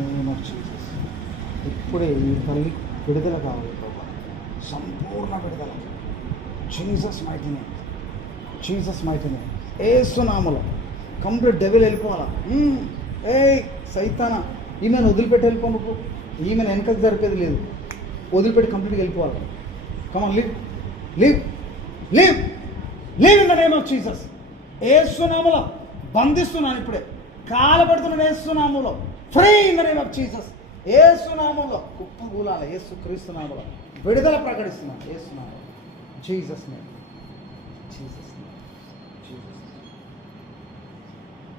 Name of Jesus. ఇప్పుడే ఈ తల్లి విడుదల కావాలి ప్రభా, సంపూర్ణ విడుదల. Jesus mighty name, Jesus mighty name. యేసు నామములో కంప్లీట్ డెవిల్ వెళ్ళిపోవాలా. సైతానా, ఈమెను వదిలిపెట్టి వెళ్ళిపో. నువ్వు ఈమెను వెనకకు జరిపేది లేదు, వదిలిపెట్టి కంప్లీట్గా వెళ్ళిపోవాలి. Come on, leave leave leave leave in the name of Jesus. యేసు నామములో బంధిస్తున్నాను, ఇప్పుడే కాలబడుతున్నాను. యేసు నామములో free in the name of Jesus. యేసు నామములో కుప్పగూలాలి. యేసు క్రీస్తు నామములో విడుదల ప్రకటిస్తున్నాను. యేసు నామములో, Jesus name, Jesus name, Jesus.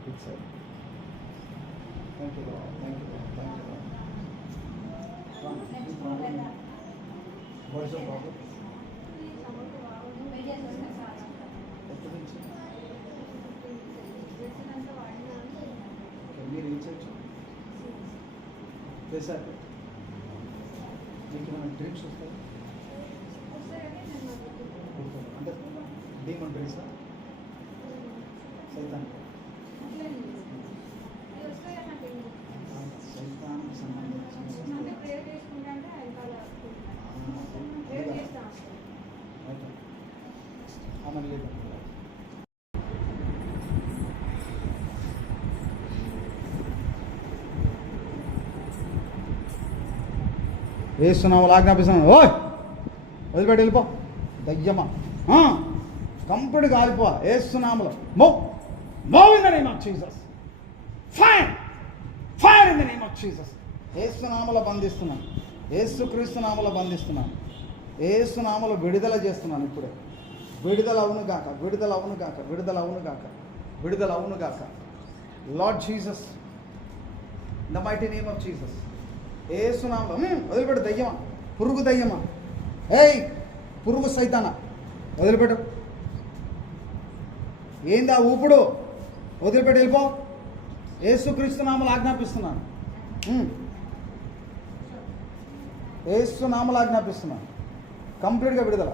It's thank you Lord, thank you Lord, thank you Lord. What's your problem? మీరు ఏం చేయొచ్చు చేశారు? మీకు ఏమైనా డ్రీమ్స్ వస్తాయి అంటే డీమన్ డ్రీమ్సా? సైతాన్ సైతానికి సంబంధించిన ఆమె లేదు. వేస్తున్నాము, ఆజ్ఞాపిస్తున్నాను. ఓయ్ వదిలిపెట్టి వెళ్ళిపో దయ్యమా, కంప్లీట్గా ఆగిపో. వేస్తున్నాములో move move in the name of Jesus. Fire fire in the name of Jesus. ఏసునామలో బంధిస్తున్నాను, యేసుక్రీస్తు నామములో బంధిస్తున్నాను, ఏసునామలో విడుదల చేస్తున్నాను. ఇప్పుడే విడుదల అవును గాక, విడుదల అవును గాక, విడుదల అవును గాక, విడుదల అవును గాక. Lord Jesus, the mighty name of Jesus. ఏసునామలో వదిలిపెట్టు. దయ్యమా, పురుగు దయ్యమా, ఏయ్ పురుగు సైతానా, వదిలిపెట్టు. ఏందా ఊపుడు? వదిలిపెట్టి వెళ్ళిపో. యేసుక్రీస్తు నామములో ఆజ్ఞాపిస్తున్నాను, యేసు నామములో ఆజ్ఞాపిస్తున్నాను. కంప్లీట్గా విడుదల.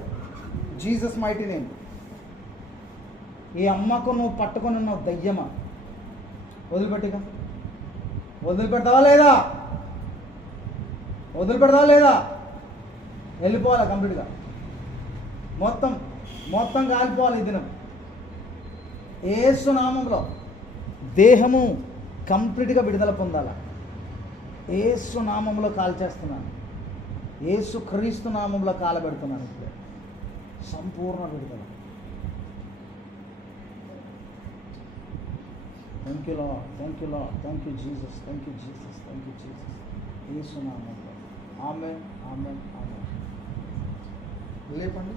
Jesus mighty name. ఈ అమ్మకు నువ్వు పట్టుకొని ఉన్నావు దయ్యమా, వదిలిపెట్టిగా. వదిలిపెడతావా లేదా? వదిలిపెడతావా లేదా? వెళ్ళిపోవాలి కంప్లీట్గా. మొత్తం మొత్తం కాలిపోవాలి ఈ దినం. యేసు నామములో దేహము కంప్లీట్గా విడుదల పొందాల. యేసు నామములో కాల్చేస్తున్నాను, యేసు క్రీస్తు నామములో కాలబెడుతున్నాను. ఇప్పుడు సంపూర్ణ విడుదల. Thank you Lord, thank you Lord, thank you Jesus, thank you Jesus, thank you Jesus. యేసు నామములో ఆమేన్, ఆమేన్, ఆమేన్. లేపండి.